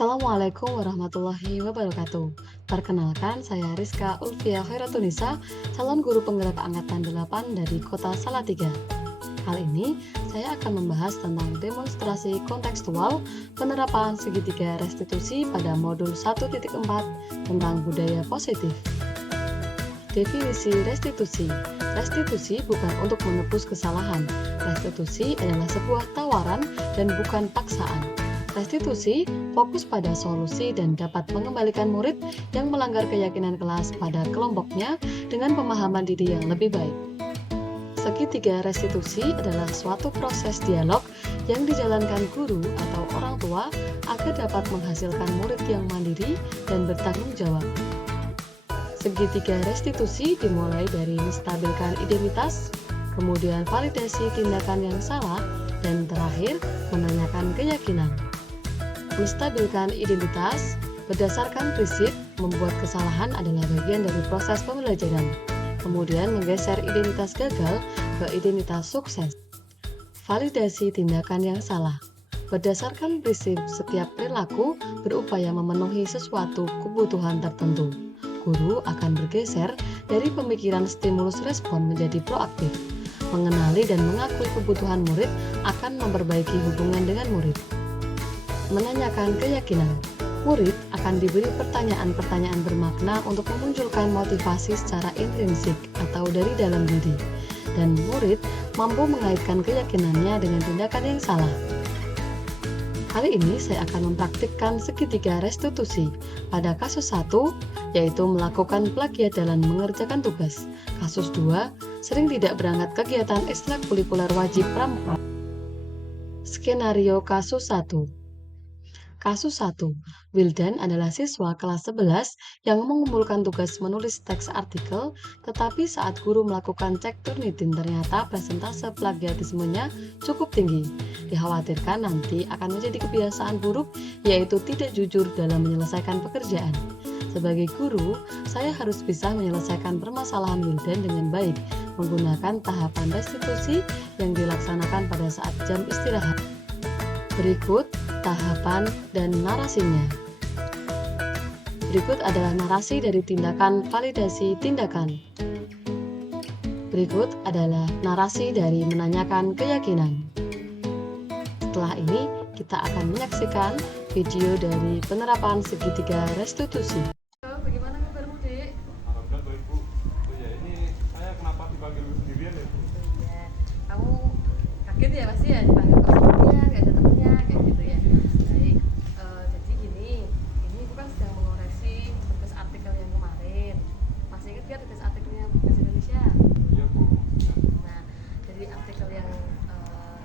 Assalamualaikum warahmatullahi wabarakatuh. Perkenalkan, saya Rizka Ulfia Hoiratunisa, calon guru penggerak Angkatan 8 dari Kota Salatiga. Kali ini, saya akan membahas tentang demonstrasi kontekstual penerapan segitiga restitusi pada modul 1.4 tentang budaya positif. Definisi restitusi. Restitusi bukan untuk menebus kesalahan. Restitusi adalah sebuah tawaran dan bukan paksaan. Restitusi fokus pada solusi dan dapat mengembalikan murid yang melanggar keyakinan kelas pada kelompoknya dengan pemahaman diri yang lebih baik. Segitiga restitusi adalah suatu proses dialog yang dijalankan guru atau orang tua agar dapat menghasilkan murid yang mandiri dan bertanggung jawab. Segitiga restitusi dimulai dari menstabilkan identitas, kemudian validasi tindakan yang salah, dan terakhir menanyakan keyakinan. Menstabilkan identitas berdasarkan prinsip membuat kesalahan adalah bagian dari proses pembelajaran, kemudian menggeser identitas gagal ke identitas sukses. Validasi tindakan yang salah berdasarkan prinsip setiap perilaku berupaya memenuhi sesuatu kebutuhan tertentu. Guru akan bergeser dari pemikiran stimulus respon menjadi proaktif. Mengenali dan mengakui kebutuhan murid akan memperbaiki hubungan dengan murid. Menanyakan keyakinan. Murid akan diberi pertanyaan-pertanyaan bermakna untuk memunculkan motivasi secara intrinsik atau dari dalam diri. Dan murid mampu mengaitkan keyakinannya dengan tindakan yang salah. Kali ini saya akan mempraktikkan segitiga restitusi pada kasus 1, yaitu melakukan plagiat dalam mengerjakan tugas. Kasus 2, sering tidak berangkat kegiatan ekstrakurikuler wajib pramuka. Skenario kasus 1. Kasus 1. Wildan adalah siswa kelas 11 yang mengumpulkan tugas menulis teks artikel, tetapi saat guru melakukan cek Turnitin ternyata presentase plagiatismenya cukup tinggi. Dikhawatirkan nanti akan menjadi kebiasaan buruk, yaitu tidak jujur dalam menyelesaikan pekerjaan. Sebagai guru, saya harus bisa menyelesaikan permasalahan Wildan dengan baik, menggunakan tahapan restitusi yang dilaksanakan pada saat jam istirahat. Berikut tahapan dan narasinya. Berikut adalah narasi dari tindakan validasi tindakan. Berikut adalah narasi dari menanyakan keyakinan. Setelah ini, kita akan menyaksikan video dari penerapan segitiga restitusi. Bagaimana kabarmu, Dek? Alhamdulillah, Baik, Bu. Oh ya, ini saya kenapa dipanggil sendirian ya? Iya, kamu kaget ya pasti ya dipanggil personilnya, gak ada temennya, kayak gitu ya. Baik, jadi gini, ini aku kan sedang mengoreksi tugas artikel yang kemarin. Masih ingat gak tugas artikelnya Bahasa Indonesia? Iya, Bu. Nah, dari artikel yang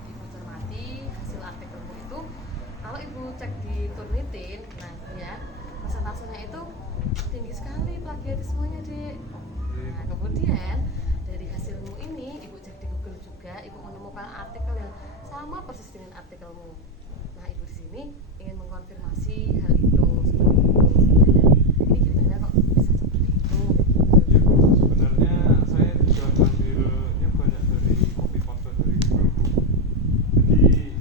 Ibu cermati, hasil artikelmu itu, kalau Ibu cek di Turnitin, nah ya, persentasenya itu tinggi sekali plagiatismenya, Dek. Nah, kemudian dari hasilmu ini Ibu cek di Google juga, Ibu menemukan artikel yang sama persis dengan artikelmu. Nah, Ibu di sini ingin mengkonfirmasi hal itu seperti itu. Ini gimana kok bisa seperti itu? Ya, Bu. Sebenarnya saya juga ngambilnya banyak dari copy paste dari Google, Bu. Jadi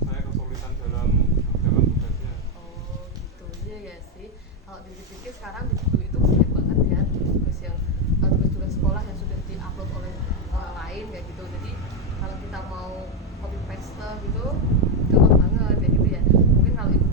saya kesulitan dalam mengerjakan tugasnya. Oh, gitu. Iya ya sih. Kalau dipikir sekarang di Google itu banyak banget ya tugas yang tugas-tugas sekolah yang sudah diupload oleh orang lain kayak gitu. Jadi kalau kita mau copy paste gitu gampang banget kayak gitu ya. Mungkin kalau Ibu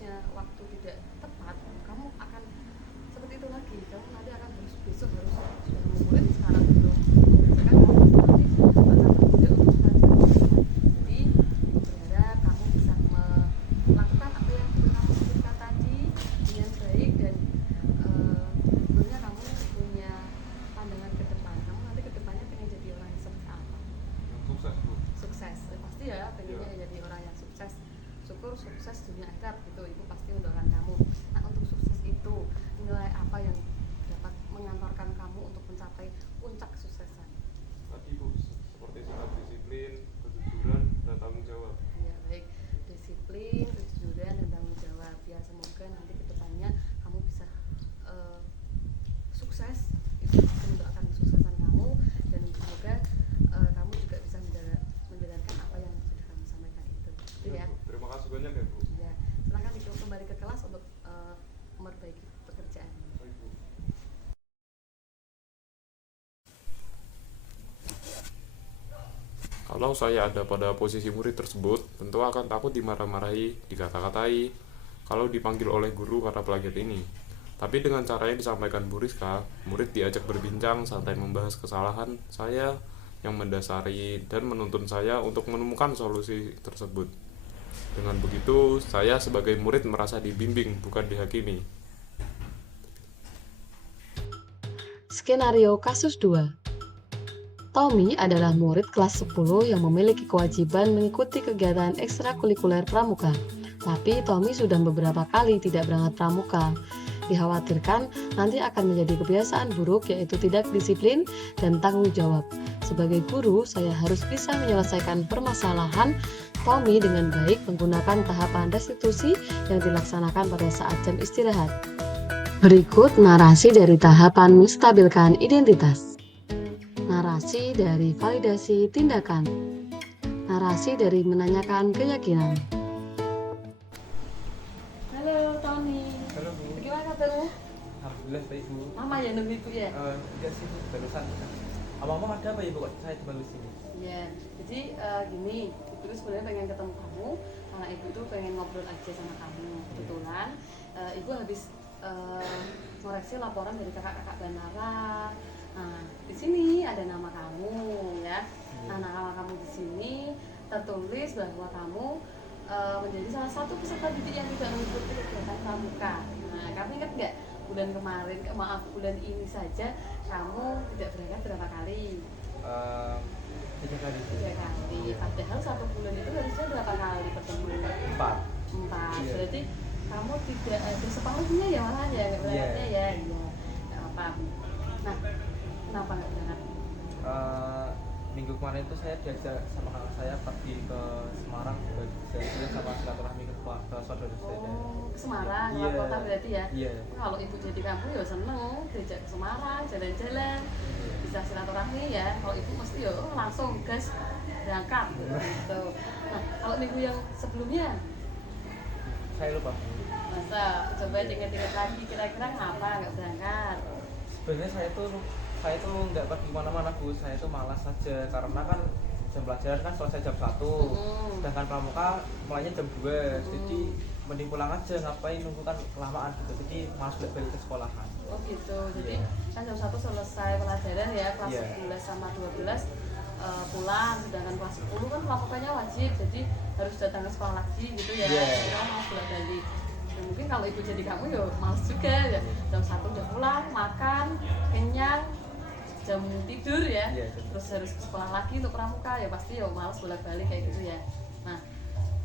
harusnya waktu tidak tepat, kamu akan seperti itu lagi. Kamu nanti akan harus besok harus sudah ngumpulin, sekarang belum sekarang kamu nanti akan tergoda untuk belajar. Jadi ibu berharap kamu bisa melakukan apa yang sudah kamu pikirkan tadi dengan baik, dan tentunya kamu punya pandangan ke depan. Kamu nanti ke depannya pengen jadi orang yang seperti apa? Yang sukses Bu. Sukses, pasti ya pengennya jadi orang yang sukses. Syukur sukses dunia akhirat gitu, ibu pasti mendoakan kamu. Nah, untuk sukses itu nilai apa yang dapat mengantarkan kamu untuk mencapai puncak kesuksesan? Tadi Bu, seperti sikap disiplin, kejujuran, dan tanggung jawab. Ya baik, disiplin, kejujuran, dan tanggung jawab. Ya semoga nanti kedepannya kamu bisa sukses. Ibu pasti mendoakan kesuksesan kamu, dan semoga kamu juga bisa menjalankan apa yang sudah kamu sampaikan itu. Itu ya. Bu, terima kasih banyak ya Bu. Ya, silakan kembali ke kelas untuk memperbaiki pekerjaan. Baik, Bu. Kalau saya ada pada posisi murid tersebut, tentu akan takut dimarah-marahi, dikata-katai, kalau dipanggil oleh guru karena plagiat ini. Tapi dengan cara yang disampaikan Bu Rizka, murid diajak berbincang, santai membahas kesalahan saya yang mendasari dan menuntun saya untuk menemukan solusi tersebut. Dengan begitu, saya sebagai murid merasa dibimbing, bukan dihakimi. Skenario kasus 2. Tommy adalah murid kelas 10 yang memiliki kewajiban mengikuti kegiatan ekstrakurikuler pramuka. Tapi Tommy sudah beberapa kali tidak berangkat pramuka. Dikhawatirkan nanti akan menjadi kebiasaan buruk, yaitu tidak disiplin dan tanggung jawab. Sebagai guru, saya harus bisa menyelesaikan permasalahan Tommy dengan baik menggunakan tahapan restitusi yang dilaksanakan pada saat jam istirahat. Berikut narasi dari tahapan menstabilkan identitas. Narasi dari validasi tindakan. Narasi dari menanyakan keyakinan. Halo Tony. Halo Bu. Bagaimana kabarmu? Alhamdulillah baik Bu. Lama ya nunggu ibu ya? Enggak sih Bu, barusan. Abang-abang ada apa ya Bu kok saya dipanggil sini? Iya. Jadi gini, ibu itu sebenarnya pengen ketemu kamu karena ibu itu pengen ngobrol aja sama kamu. Kebetulan ibu habis ngoreksi laporan dari kakak-kakak Bandara. Nah, di sini ada nama kamu ya. Nah, nama kamu di sini tertulis bahwa kamu menjadi salah satu peserta didik yang tidak mengikuti kegiatan pramuka. Nah, kamu ingat nggak bulan kemarin, bulan ini saja kamu tidak berangkat berapa kali? 3 kali. 3 kali. Padahal satu bulan itu harusnya berapa kali pertemuan? 4. 4. Iya. Berarti kamu tidak ada separuhnya ya malah ya, nggak berangkatnya ya. Iya. Nggak apa. Nah, kenapa nggak berangkat? Minggu kemarin itu saya diajak sama kakak saya pergi ke Semarang buat jalan sama silaturahmi ke saudara saya. Oh, ke Semarang, Iya. luar kota berarti ya? Iya. Kalau ibu jadi kamu ya seneng diajak ke Semarang, jalan-jalan, bisa silaturahmi ya. Kalau ibu mesti ya langsung gas berangkat gitu. Nah, kalau minggu yang sebelumnya, Saya lupa. masa coba ingat-ingat lagi kira-kira ngapa nggak berangkat? Sebenarnya saya tuh nggak pergi kemana-mana Bu, saya tuh malas saja karena kan jam pelajaran kan selesai jam 1, sedangkan pramuka mulainya jam 2, jadi mending pulang aja, ngapain nunggu kan kelamaan gitu, jadi malas balik ke sekolahan. Oh gitu, jadi Iya. kan jam 1 selesai pelajaran ya, kelas Iya. 11 sama 12 pulang, sedangkan kelas 10 kan pelamukannya wajib, jadi harus datang ke sekolah lagi gitu ya. Iya. Kita mau bolak balik. Ya, mungkin kalau ibu jadi kamu ya males juga ya. Jam 1 udah pulang, makan, kenyang, jam tidur ya. Iya. Terus harus ke sekolah lagi untuk pramuka ya pasti ya males bolak balik kayak gitu ya. Nah,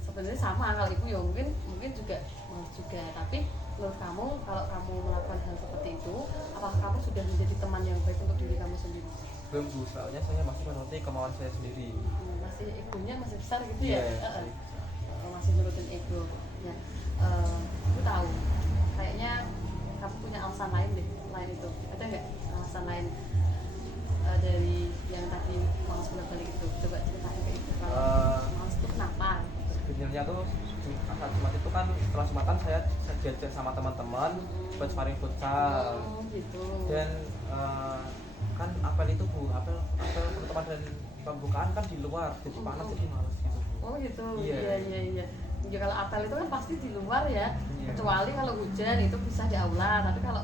sebenarnya sama kalau ibu ya mungkin juga males juga, tapi menurut kamu kalau kamu melakukan hal seperti itu, apakah kamu sudah menjadi teman yang baik untuk diri kamu sendiri? Belum Bu, soalnya saya masih menuruti kemauan saya sendiri. Masih egonya masih besar gitu Iya. ya? Masih nurutin ego ya. Aku tahu kayaknya kamu punya alasan lain deh, lain itu ada nggak alasan lain dari yang tadi malas bolak balik itu? Coba ceritain ke ibu kalau malas itu kenapa? Sebenarnya tuh saat Jumat itu kan setelah Jumatan saya diajak sama teman-teman buat sparring futsal. Gitu. Dan kan apel itu Bu, apel penutupan dan pembukaan kan di luar, jadi panas jadi males gitu. Oh gitu. Iya. Iya. Ya kalau apel itu kan pasti di luar ya, Iya. kecuali kalau hujan itu bisa di aula, tapi kalau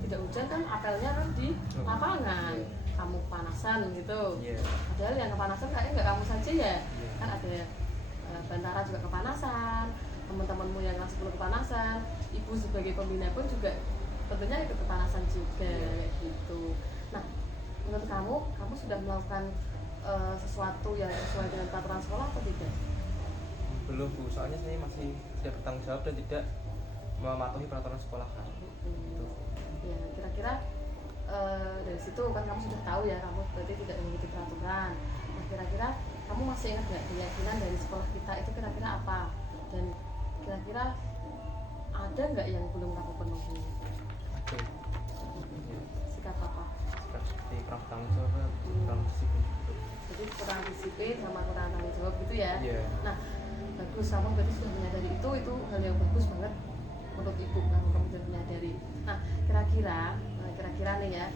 tidak hujan kan apelnya kan di lapangan, kamu kepanasan gitu. Iya. Padahal yang kepanasan kayaknya nggak kamu saja ya, Iya. kan ada Bantara juga kepanasan, teman-temanmu yang kelas 10 kepanasan, ibu sebagai pembina pun juga tentunya ikut kepanasan juga kayak gitu. Nah, menurut kamu sudah melakukan sesuatu yang sesuai dengan peraturan sekolah atau tidak? Belum Bu, soalnya saya masih tidak bertanggung jawab dan tidak mematuhi peraturan sekolah kan. Gitu. Ya, kira-kira dari situ kan kamu sudah tahu ya, kamu berarti tidak mengikuti peraturan. Nah, kira-kira kamu masih ingat nggak keyakinan dari sekolah kita itu kira-kira apa? Dan kira-kira ada nggak yang belum kamu penuhi? Ada. Iya. Sikap apa? Sikap seperti kurang bertanggung jawab, kurang disiplin gitu. Jadi kurang disiplin sama kurang tanggung jawab gitu ya. Iya. Nah, bagus, kamu berarti sudah menyadari itu hal yang bagus banget menurut ibu, kamu sudah menyadari. Nah, kira-kira nih ya,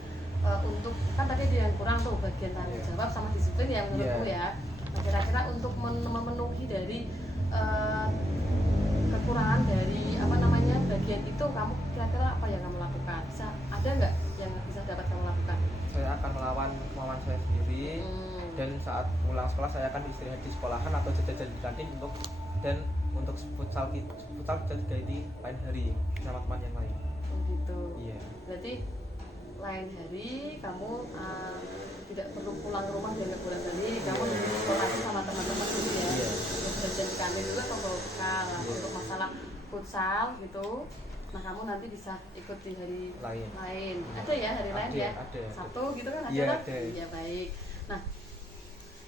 untuk kan tadi ada yang kurang tuh bagian tanggung jawab sama disiplin ya menurutku ya. Nah, kira-kira untuk memenuhi dari kekurangan dari bagian itu, kamu kira-kira apa yang kamu lakukan? Ada nggak yang bisa dapat kamu lakukan? Saya akan melawan kemauan saya sendiri. Dan saat pulang sekolah saya akan istirahat di sekolahan atau jajan di kantin untuk futsal bisa diganti lain hari sama teman yang lain. Oh gitu. Iya. Berarti lain hari kamu tidak perlu pulang ke rumah dan nggak bolak-balik, kamu di sekolah sama teman-teman gitu ya. Iya. Terus jajan di kantin juga atau bawa bekal. Nah, Iya. untuk masalah futsal gitu, nah kamu nanti bisa ikut di hari lain. Ada ya hari lain ya? Ada. Sabtu gitu kan ada? Iya, Kan? ada. Iya, baik. Nah,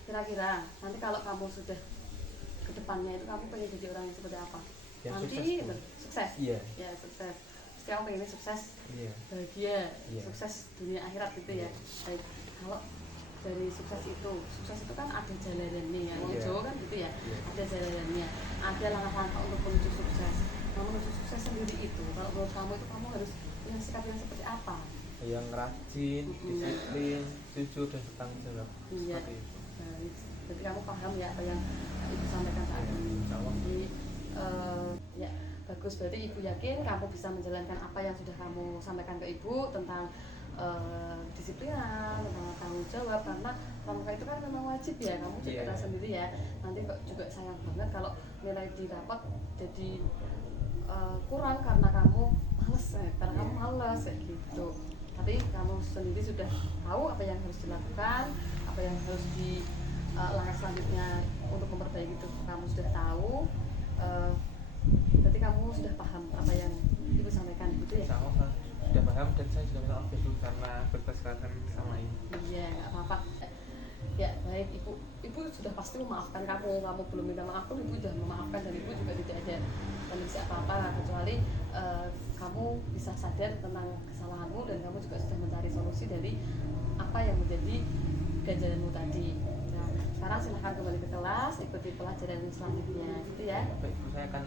kira-kira nanti kalau kamu sudah ke depannya itu kamu pengen jadi orang yang seperti apa? Yang Nanti sukses. Iya. Ya, sukses. Pasti kamu pengennya sukses, Iya. bahagia, Iya. sukses dunia akhirat gitu ya. Baik. Kalau dari sukses itu kan ada jalanannya ya. Wong Iya. Jawa kan gitu ya. Iya. Ada jalanannya. Ada langkah-langkah untuk menuju sukses. Nah, menuju sukses sendiri itu, kalau menurut kamu itu kamu harus punya sikap yang seperti apa? Yang rajin, disiplin, jujur dan bertanggung jawab. Iya. Seperti itu. Baik. Berarti kamu paham ya apa yang ibu sampaikan saat Iya, ini. insya Allah. Jadi ya bagus, berarti ibu yakin kamu bisa menjalankan apa yang sudah kamu sampaikan ke ibu tentang disiplinan, tentang tanggung jawab, karena pramuka itu kan memang wajib ya, kamu juga Iya. tahu sendiri ya. Nanti kok juga sayang banget kalau nilai di rapot jadi kurang karena kamu males karena kamu males kayak gitu. Tapi kamu sendiri sudah tahu apa yang harus dilakukan, apa yang harus di langkah selanjutnya untuk memperbaiki itu kamu sudah tahu. Berarti kamu sudah paham apa yang ibu sampaikan gitu ya? Insya Allah saya sudah paham dan saya juga minta maaf ya, Bu, karena berkesalahan sama ini. Iya, nggak apa-apa. Ya baik, ibu sudah pasti memaafkan kamu belum minta maaf pun ibu sudah memaafkan, dan ibu juga tidak ada kondisi apa-apa kecuali kamu bisa sadar tentang kesalahanmu dan kamu juga sudah mencari solusi dari apa yang menjadi ganjalanmu tadi. Nah, sekarang silahkan kembali ke kelas, ikuti pelajaran selanjutnya gitu ya. Baik, Bu, saya akan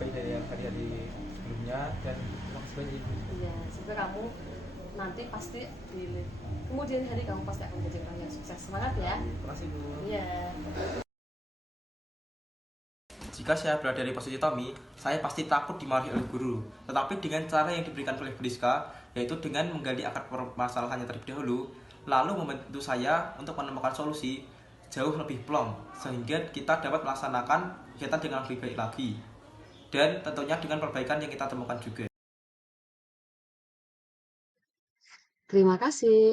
baik dari hari-hari sebelumnya dan terima kasih banyak, Ibu. Iya, semoga kamu nanti pasti di kemudian hari kamu pasti akan menjadi orang yang sukses. Semangat ya. Terima kasih, Bu. Iya. Jika saya berada di posisi Tommy, saya pasti takut dimarahi oleh guru. Tetapi dengan cara yang diberikan oleh Briska, yaitu dengan menggali akar permasalahannya terlebih dahulu, lalu membantu saya untuk menemukan solusi jauh lebih plong, sehingga kita dapat melaksanakan kegiatan dengan lebih baik lagi. Dan tentunya dengan perbaikan yang kita temukan juga. Terima kasih.